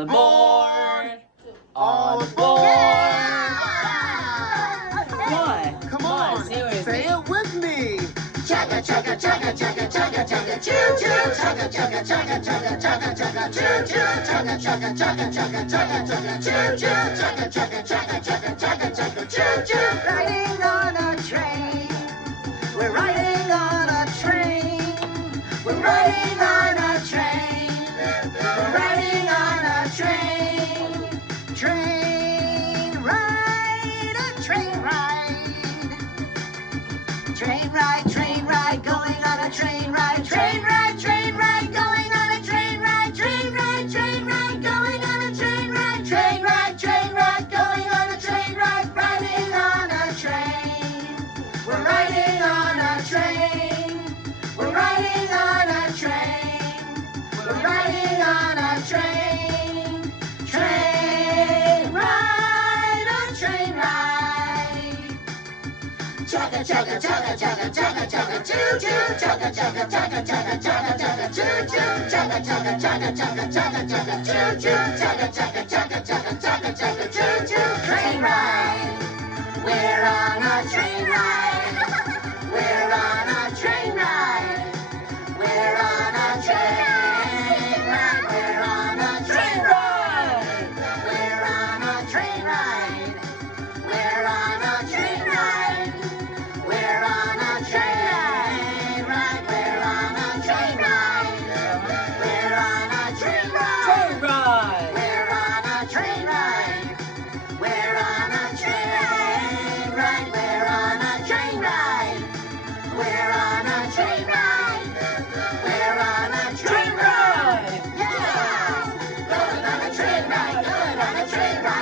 On board! On board! What? Come on, say it with say me. it with me. Chugga chugga chugga chugga chugga chugga choo choo chugga chugga chugga chugga chugga chugga choo choo chugga chugga chugga chugga chugga chugga choo choo chugga chugga chugga chugga chugga chugga choo choo. Riding on a train, we're riding on a train, we're riding on a train, we're riding on a train, train ride, a train ride. Train ride, going on a train ride, going on a train ride, going on a train ride, going on a train ride, going on a train ride, riding on a train. We're riding on a train. We're riding on a train. We're riding on a train. Train ride, a train ride. Chugga chugga chugga chugga chugga chugga choo choo chugga chugga chugga chugga chugga chugga choo choo chugga chugga chugga chugga chugga chugga choo choo chugga chugga chugga chugga chugga chugga choo choo. Train ride, we're on a train ride, we're on a train ride, we're on a train ride, we're on a train ride, we're on a train ride, we're on a train ride. We're on a train ride, we're on a train ride, we're on a train ride, Train ride! we're on a train ride, we're on a train ride, we're on a train ride, we're on a train ride, we're on a train ride, yeah! Going on a train ride, going on a train ride.